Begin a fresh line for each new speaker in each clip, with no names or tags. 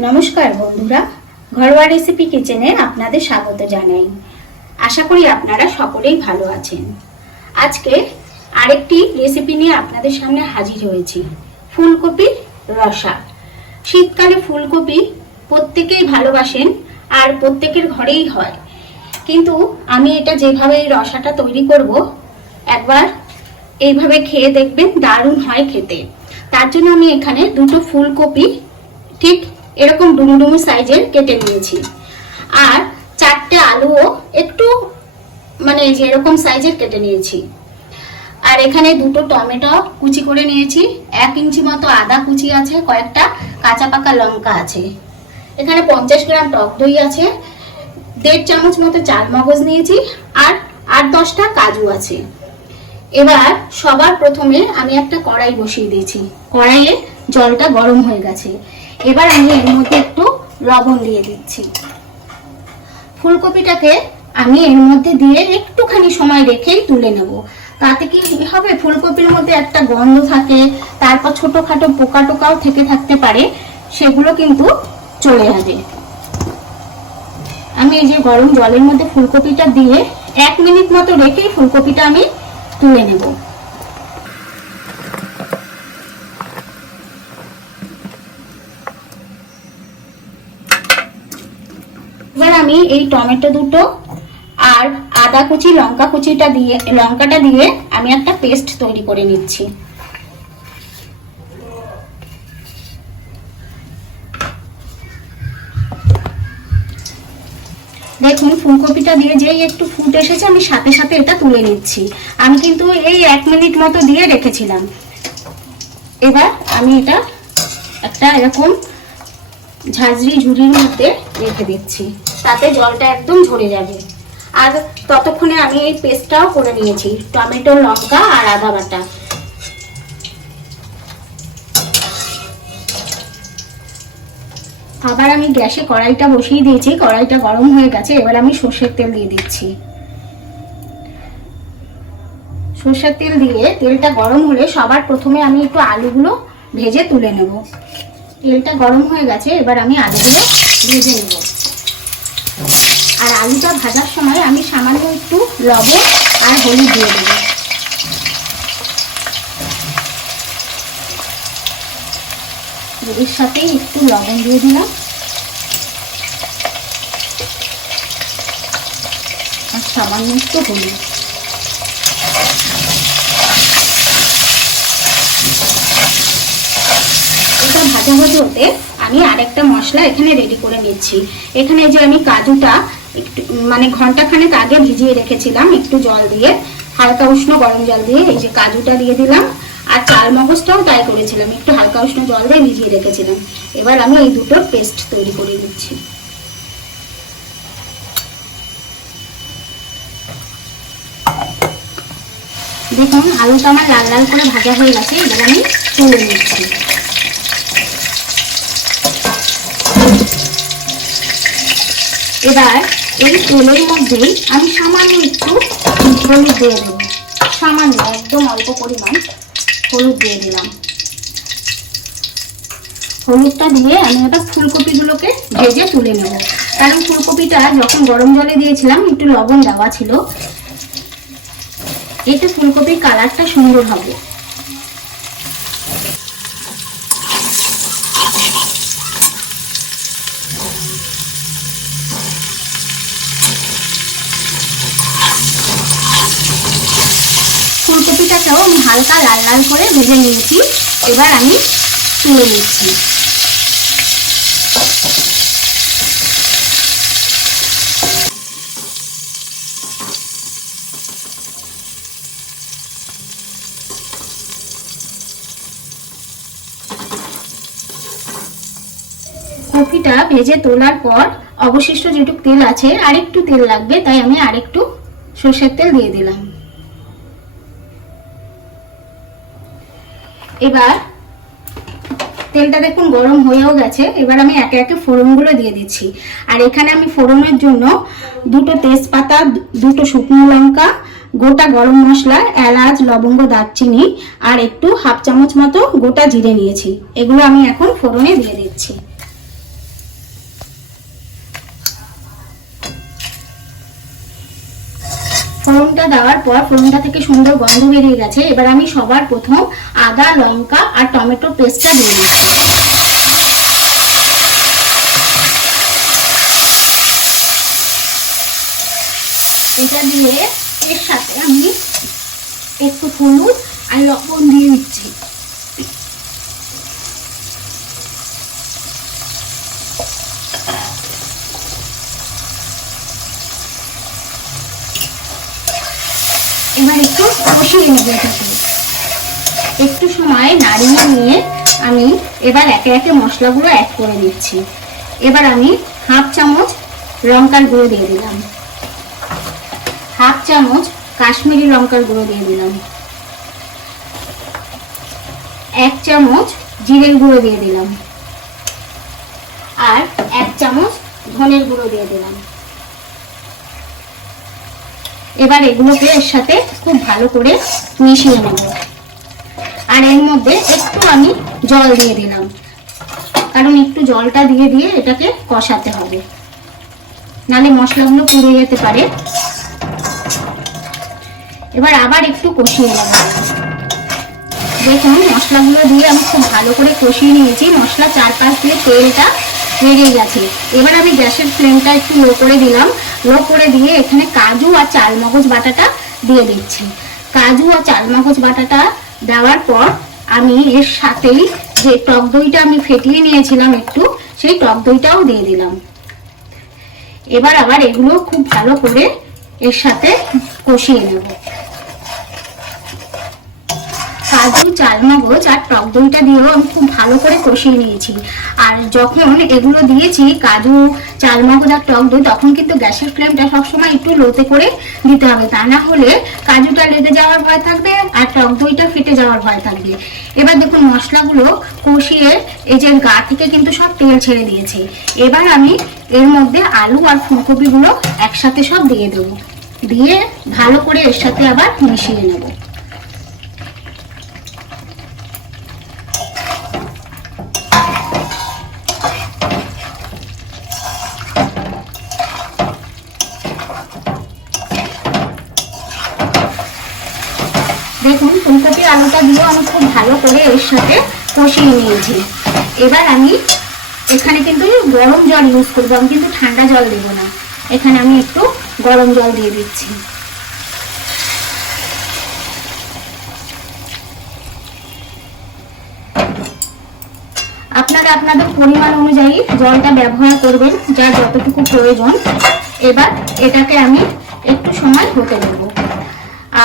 নমস্কার বন্ধুরা, ঘরোয়া রেসিপি কিচেনে আপনাদের স্বাগত জানাই। আশা করি আপনারা সকলেই ভালো আছেন। আজকে আরেকটি রেসিপি নিয়ে আপনাদের সামনে হাজির হয়েছি, ফুলকপির রসা। শীতকালে ফুলকপি প্রত্যেকেই ভালোবাসেন, আর প্রত্যেকের ঘরেই হয়। কিন্তু আমি এটা যেভাবে এই রসাটা তৈরি করব, একবার এইভাবে খেয়ে দেখবেন দারুণ হয় খেতে। তার জন্য আমি এখানে দুটো ফুলকপি ঠিক এরকম ডুমডুমু সাইজের কেটে নিয়েছি। আর চারটে আলুও একটু মানে এই যে এরকম সাইজের কেটে নিয়েছি। আর এখানে দুটো টমেটো কুচি করে নিয়েছি। এক ইঞ্চি মতো আদা কুচি আছে, কয়েকটা কাঁচা পাকা লঙ্কা আছে। এখানে পঞ্চাশ গ্রাম টক দই আছে, দেড় চামচ মতো চাল মগজ নিয়েছি, আর আট দশটা কাজু আছে। এবার সবার প্রথমে আমি একটা কড়াই বসিয়ে দিয়েছি। কড়াইয়ে জলটা গরম হয়ে গেছে। এবার আমি এর মধ্যে একটু লবণ দিয়ে দিচ্ছি। ফুলকপিটাকে আমি এর মধ্যে দিয়ে একটুখানি সময় রেখেই তুলে নেব। তাতে কি হবে? ফুলকপির মধ্যে একটা গন্ধ থাকে, তারপর ছোটখাটো পোকা টোকাও থেকে থাকতে পারে, সেগুলো কিন্তু চলে যাবে আমি এই যে গরম জলের মধ্যে ফুলকপিটা দিয়ে এক মিনিট মতো রেখেই ফুলকপিটা আমি তুলে নেব এবার আমি এই টমেটো দুটো আর আদা কুচি, লঙ্কা কুচিটা দিয়ে, লঙ্কাটা দিয়ে আমি একটা পেস্ট তৈরি করে নিচ্ছি। দেখুন, ফুলকপিটা দিয়ে যেই একটু ফুট এসেছে, আমি সাথে সাথে এটা তুলে নিচ্ছি। আমি কিন্তু এই এক মিনিট মতো দিয়ে রেখেছিলাম। এবার আমি এটা একটা এরকম ঝাঁঝরি ঝুড়ির মধ্যে রেখে দিচ্ছি। তাতে জলটা একদম ঝরে যাবে। আর ততক্ষণে আমি এই পেস্টটাও করে নিয়েছি, টমেটো, লঙ্কা আর আদা বাটা। আবার আমি গ্যাসে কড়াইটা বসিয়ে দিয়েছি, কড়াইটা গরম হয়ে গেছে, এবার আমি সর্ষের তেল দিয়ে দিচ্ছি। সর্ষের তেল দিয়ে তেলটা গরম হলে সবার প্রথমে আমি একটু আলুগুলো ভেজে তুলে নেব। তেলটা গরম হয়ে গেছে, এবার আমি আলুগুলো ভেজে নেব। আর আলুটা ভাজার সময় আমি সামান্য একটু লবণ আর হলুদ দিয়ে দেবো। এর সাথেই একটু লবণ দিয়ে দিলাম। আর সামান্য একটু হলুদ। এটা ভাজা ভাজা হতে আমি আরেকটা মশলা এখানে রেডি করে নিচ্ছি। এখানে যে আমি কাজুটা একটু মানে ঘণ্টা খানেক আগে ভিজিয়ে রেখেছিলাম, একটু জল দিয়ে, হালকা উষ্ণ গরম জল দিয়ে এই যে কাজুটা দিয়ে দিলাম। আর চাল মগজটাও তাই করেছিলাম, একটু হালকা উষ্ণ জল দিয়ে ভিজিয়ে রেখেছিলাম। এবার আমি এই দুটোর পেস্ট তৈরি করে দিচ্ছি দেখুন, আলুটা আমার লাল লাল করে ভাজা হয়ে গেছে, এবার আমি তুলে নিচ্ছি। এবার এই তেলের মধ্যেই আমি সামান্য একটু হলুদ দিয়ে দেবো। সামান্য, একদম অল্প পরিমাণ হলুদ দিয়ে দিলাম। হলুদটা দিয়ে আমি এবার ফুলকপিগুলোকে ভেজে তুলে নেব। কারণ ফুলকপিটা যখন গরম জলে দিয়েছিলাম, একটু লবণ দেওয়া ছিল, এতে ফুলকপির কালারটা সুন্দর হবে। আমি হালকা লাল লাল করে ভেজে নিয়েছি। এবার আমি তুলে নিচ্ছি। কপিটা ভেজে তোলার পর অবশিষ্ট যেটুকু তেল আছে, আরেকটু তেল লাগবে, তাই আমি আরেকটু সর্ষের তেল দিয়ে দিলাম। এবার তেলটা দেখুন গরম হয়েও গেছে। এবার আমি একে একে ফোড়নগুলো দিয়ে দিচ্ছি। আর এখানে আমি ফোড়নের জন্য দুটো তেজপাতা, দুটো শুকনো লঙ্কা, গোটা গরম মশলা, এলাচ, লবঙ্গ, দারচিনি আর একটু হাফ চামচ মতো গোটা জিরে নিয়েছি। এগুলো আমি এখন ফোড়নে দিয়ে দিচ্ছি। ফোড়নটা দেওয়ার পর ফোড়নটা থেকে সুন্দর গন্ধ বেরিয়ে গেছে। এবার আমি সবার প্রথম আদা, লঙ্কা আর টমেটো পেস্টটা দিয়ে দিচ্ছি। এটা দিয়ে এর সাথে আমি একটু হলুদ আর লবণ দিয়ে দিচ্ছি এবার একটু কষিয়ে নেব একটু সময় নাড়িয়ে নিয়ে আমি এবার একে একে মশলাগুলো অ্যাড করে দিচ্ছি এবার আমি হাফ চামচ লঙ্কার গুঁড়ো দিয়ে দিলাম। হাফ চামচ কাশ্মীরি লঙ্কার গুঁড়ো দিয়ে দিলাম। এক চামচ জিরের গুঁড়ো দিয়ে দিলাম। আর এক চামচ ধনের গুঁড়ো দিয়ে দিলাম। এবার এগুলোকে এর সাথে খুব ভালো করে মিশিয়ে নেব। আর এর মধ্যে একটু আমি জল দিয়ে দিলাম। কারণ একটু জলটা দিয়ে দিয়ে এটাকে কষাতে হবে। নালে মশলাগুলো পুড়ে যেতে পারে। এবার আবার একটু কষিয়ে নেব। দেখুন, মশলাগুলো দিয়ে আমি খুব ভালো করে কষিয়ে নিয়েছি। মশলা চারপাশ দিয়ে তেলটা বেরিয়ে গেছে। এবার আমি গ্যাসের ফ্লেমটা একটু লো করে দিলাম। লো করে দিয়ে এখানে কাজু আর চালমগজ বাটাটা দিয়ে দিচ্ছি। কাজু আর চালমগজ বাটাটা দেওয়ার পর আমি এর সাথেই যে টক দইটা আমি ফেটিয়ে নিয়েছিলাম একটু, সেই টক দইটাও দিয়ে দিলাম। এবার আবার এগুলো খুব ভালো করে এর সাথে কষিয়ে নেব। কাজু, চালমগজ আর টক দইটা দিয়েও আমি খুব ভালো করে কষিয়ে নিয়েছি। আর যখন এগুলো দিয়েছি, কাজু, চালমগজ আর টক দই, তখন কিন্তু গ্যাসের ফ্লেমটা সবসময় একটু লোতে করে দিতে হবে। তা না হলে কাজুটা লেগে যাওয়ার ভয় থাকবে আর টক দইটা ফেটে যাওয়ার ভয় থাকবে। এবার দেখুন মশলাগুলো কষিয়ে এই যে গা থেকে কিন্তু সব তেল ছেড়ে দিয়েছে। এবার আমি এর মধ্যে আলু আর ফুলকপিগুলো একসাথে সব দিয়ে দেবো। দিয়ে ভালো করে এর সাথে আবার মিশিয়ে নেব। দেখুন ফুলকপি আলুটা দিয়েও আমি খুব ভালো করে এর সাথে কষিয়ে নিয়েছি। এবার আমি এখানে কিন্তু গরম জল ইউজ করব, আমি কিন্তু ঠান্ডা জল দেবো না। এখানে আমি একটু গরম জল দিয়ে দিচ্ছি। আপনারা আপনাদের পরিমাণ অনুযায়ী জলটা ব্যবহার করবেন যা যতটুকু প্রয়োজন। এবার এটাকে আমি একটু সময় হতে দেবো।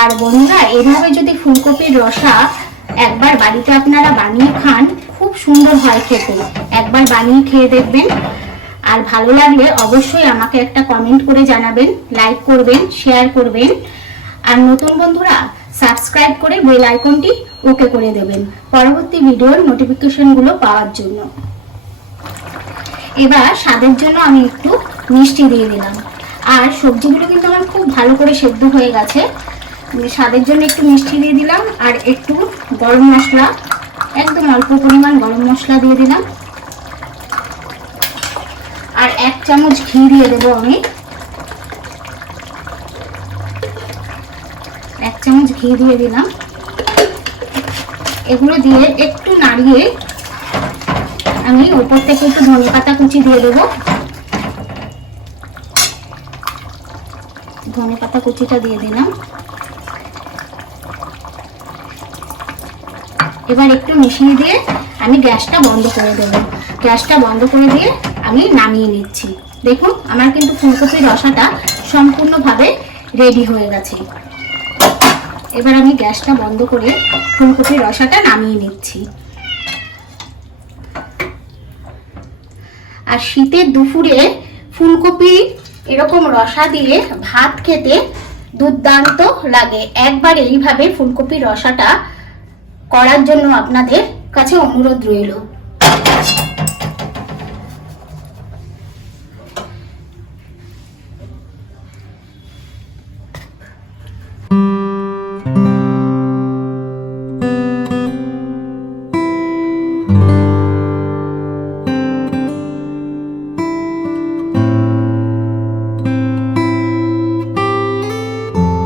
আর বন্ধুরা, এভাবে যদি ফুলকপির রসা একবার বাড়িতে আপনারা বানিয়ে খান, খুব সুন্দর হয় খেতে। একবার বানিয়ে খেয়ে দেখবেন। আর ভালো লাগলে অবশ্যই আমাকে একটা কমেন্ট করে জানাবেন লাইক করবেন শেয়ার করবেন। আর নতুন বন্ধুরা সাবস্ক্রাইব করে বেল আইকনটি ওকে করে দেবেন, পরবর্তী ভিডিওর নোটিফিকেশনগুলো পাওয়ার জন্য। এবার স্বাদের জন্য আমি একটু মিষ্টি দিয়ে দিলাম। আর সবজিগুলো কিন্তু আমার খুব ভালো করে সেদ্ধ হয়ে গেছে। স্বাদের জন্য একটু মিষ্টি দিয়ে দিলাম, আর একটু গরম মশলা, একদম অল্প পরিমাণ গরম মশলা দিয়ে দিলাম। আর এক চামচ ঘি দিয়ে দেবো আমি। এক চামচ ঘি দিয়ে দিলাম। এগুলো দিয়ে একটু নাড়িয়ে আমি ওপর থেকে একটু ধনে পাতা কুচি দিয়ে দেবো। ধনে পাতা কুচিটা দিয়ে দিলাম। এবার একটু মিশিয়ে দিয়ে আমি গ্যাসটা বন্ধ করে দেবো। গ্যাসটা বন্ধ করে দিয়ে আমি নামিয়ে নিচ্ছি। দেখুন, আমার কিন্তু ফুলকপির রসাটা সম্পূর্ণভাবে রেডি হয়ে গেছে। এবার আমি গ্যাসটা বন্ধ করে ফুলকপির রসাটা নামিয়ে নিচ্ছি। আর শীতের দুপুরে ফুলকপি এরকম রসা দিয়ে ভাত খেতে দুর্দান্ত লাগে। একবার এইভাবে ফুলকপির রসাটা করার জন্য আপনাদের কাছে অনুরোধ রইল।